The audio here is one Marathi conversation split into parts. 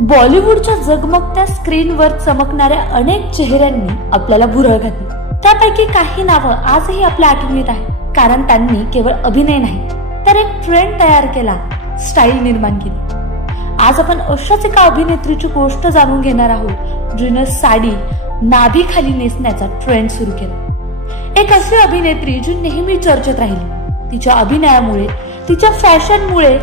बॉलिवूडच्या जगमगत्या स्क्रीनवर चमकणाऱ्या अनेक चेहऱ्यांनी आपल्याला भुरळ घातली। त्यापैकी काही नावं आजही आपल्या आठवणीत आहेत, कारण त्यांनी केवळ अभिनय नाही तर एक ट्रेंड तयार केला, स्टाईल निर्माण केली। आज आपण अशाच एका अभिनेत्रीची गोष्ट जाणून घेणार आहोत, जिने साडी नाभीखाली नेसण्याचा ट्रेंड सुरू केला। एक अशी अभिनेत्री जी नेहमी चर्चेत राहिली, तिच्या अभिनयामुळे, तिच्या फॅशनमुळे,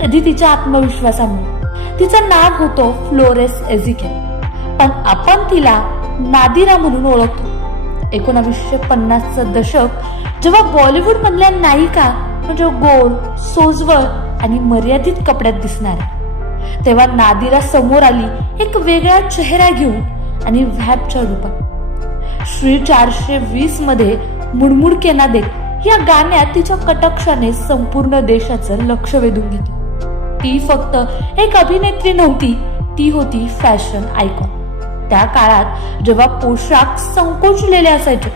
कधी तिच्या आत्मविश्वासामुळे। तिचं नाव होतं फ्लोरेन्स एझेकिएल, पण आपण तिला नादिरा म्हणून ओळखतो। 1950चं दशक, जेव्हा बॉलिवूड मधल्या नायिका म्हणजे गोड, सोजवळ आणि मर्यादित कपड्यात दिसणार, तेव्हा नादिरा समोर आली एक वेगळा चेहरा घेऊन आणि व्हॅपच्या रूपात। श्री 420 मध्ये मुडमुड के ना देख या गाण्यात तिच्या कटाक्षाने संपूर्ण देशाचं लक्ष वेधून घेतलं। ती फक्त एक अभिनेत्री नव्हती, ती होती फॅशन आयकॉन। त्या काळात जेव्हा पोशाख संकोचलेले असायचे,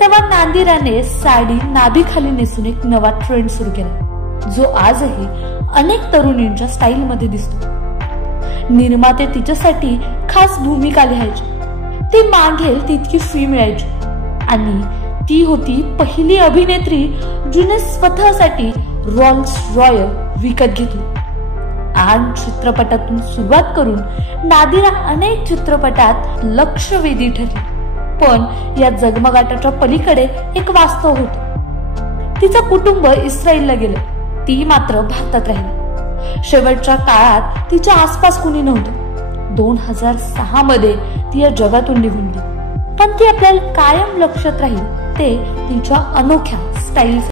तेव्हा नादिराने साडी नाभीखाली नेसून एक नवा ट्रेंड सुरू केला, जो आजही अनेक तरुणींच्या स्टाईल मध्ये दिसतो। निर्माते तिच्यासाठी खास भूमिका लिहायची, ती मागेल तितकी फी मिळायची, आणि ती होती पहिली अभिनेत्री जिने स्वतःसाठी रोल्स रॉयल विकत घेतली। आज चित्रपटातून सुरुवात करून नादिरा अनेक चित्रपटात लक्षवेधी ठरली, पण या जगमगाटाच्या पलीकडे एक वास्तव होतं। तिचं कुटुंब इस्रायलला गेलं, ती मात्र भारतात राहिली। शेवटच्या काळात तिच्या आसपास कुणी नव्हतं। 2006 मध्ये ती या जगातून निघून गेली, पण ती आपल्याला कायम लक्षात राहील ते तिच्या अनोख्या स्टाईल